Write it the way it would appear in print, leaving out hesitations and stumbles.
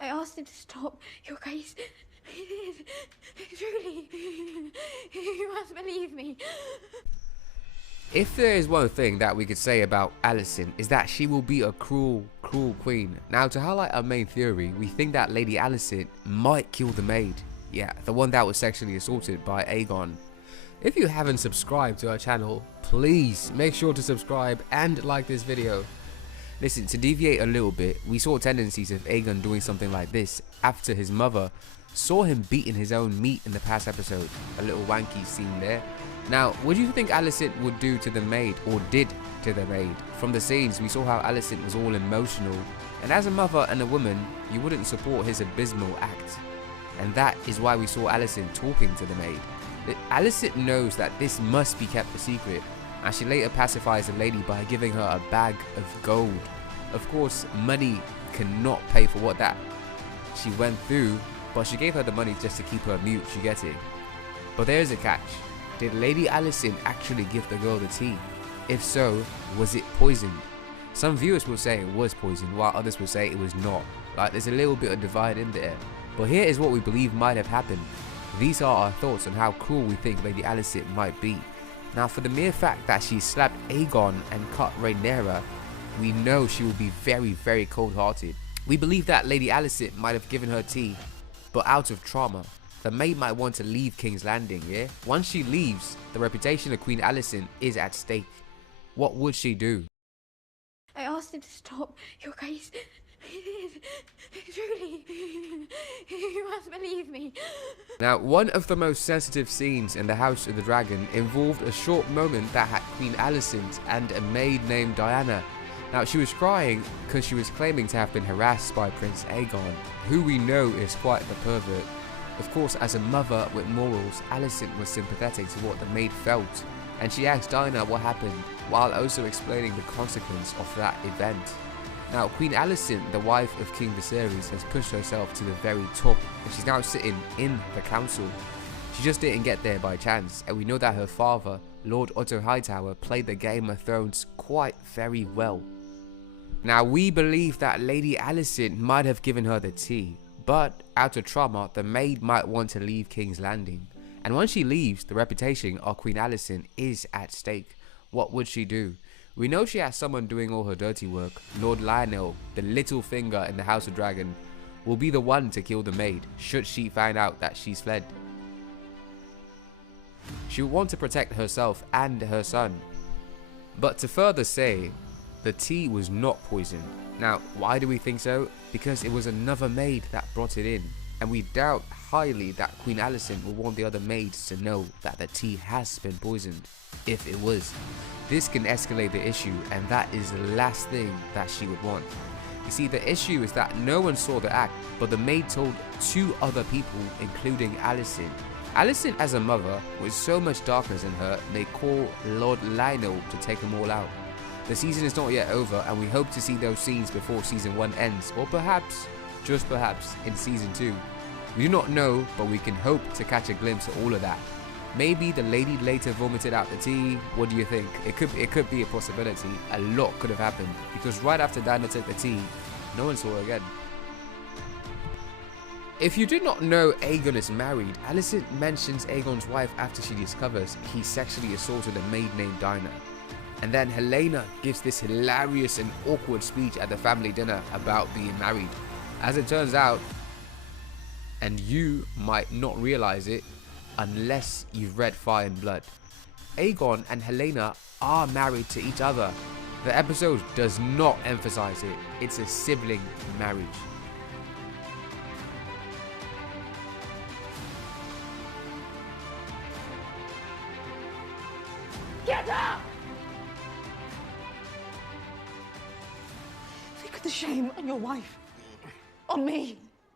I asked him to stop, Your Grace. He did. Truly. You must believe me. If there is one thing that we could say about Alicent is that she will be a cruel, cruel queen. Now, to highlight our main theory, we think that Lady Alicent might kill the maid. Yeah, the one that was sexually assaulted by Aegon. If you haven't subscribed to our channel, please make sure to subscribe and like this video. Listen, to deviate a little bit, we saw tendencies of Aegon doing something like this after his mother saw him beating his own meat in the past episode. A little wanky scene there. Now, what do you think Alicent would do to the maid, or did to the maid? From the scenes, we saw how Alicent was all emotional, and as a mother and a woman, you wouldn't support his abysmal act. And that is why we saw Alicent talking to the maid. Alicent knows that this must be kept a secret, and she later pacifies the lady by giving her a bag of gold. Of course, money cannot pay for what that she went through, but she gave her the money just to keep her mute, you get it? But there is a catch. Did Lady Alicent actually give the girl the tea? If so, was it poisoned? Some viewers will say it was poisoned, while others will say it was not. Like, there's a little bit of divide in there. But here is what we believe might have happened. These are our thoughts on how cruel we think Lady Alicent might be. Now, for the mere fact that she slapped Aegon and cut Rhaenyra, we know she will be very, very cold-hearted. We believe that Lady Alicent might have given her tea, but out of trauma. The maid might want to leave King's Landing, yeah? Once she leaves, the reputation of Queen Alicent is at stake. What would she do? I asked him to stop, Your Grace. He did. Truly. You must believe me. Now, one of the most sensitive scenes in the House of the Dragon involved a short moment that had Queen Alicent and a maid named Dyana. Now, she was crying because she was claiming to have been harassed by Prince Aegon, who we know is quite the pervert. Of course, as a mother with morals, Alicent was sympathetic to what the maid felt, and she asked Dyana what happened, while also explaining the consequence of that event. Now, Queen Alicent, the wife of King Viserys, has pushed herself to the very top, and she's now sitting in the council. She just didn't get there by chance, and we know that her father, Lord Otto Hightower, played the Game of Thrones quite very well. Now, we believe that Lady Alicent might have given her the tea, but out of trauma, the maid might want to leave King's Landing. And once she leaves, the reputation of Queen Alicent is at stake. What would she do? We know she has someone doing all her dirty work. Lord Lionel, the little finger in the House of Dragon, will be the one to kill the maid, should she find out that she's fled. She will want to protect herself and her son. But to further say, the tea was not poisoned. Now, why do we think so? Because it was another maid that brought it in, and we doubt highly that Queen Alicent will want the other maids to know that the tea has been poisoned, if it was. This can escalate the issue, and that is the last thing that she would want. You see, the issue is that no one saw the act, but the maid told 2 other people, including Alicent. Alicent, as a mother, with so much darkness in her, may call Lord Lionel to take them all out. The season is not yet over, and we hope to see those scenes before season 1 ends, or perhaps, just perhaps, in season 2. We do not know, but we can hope to catch a glimpse of all of that. Maybe the lady later vomited out the tea. What do you think? It could be a possibility. A lot could have happened, because right after Dyana took the tea, no one saw her again. If you did not know Aegon is married, Alicent mentions Aegon's wife after she discovers he sexually assaulted a maid named Dyana. And then Helena gives this hilarious and awkward speech at the family dinner about being married. As it turns out, and you might not realize it unless you've read Fire and Blood, Aegon and Helena are married to each other. The episode does not emphasize it. It's a sibling marriage. Get up! Look at the shame on your wife. On me.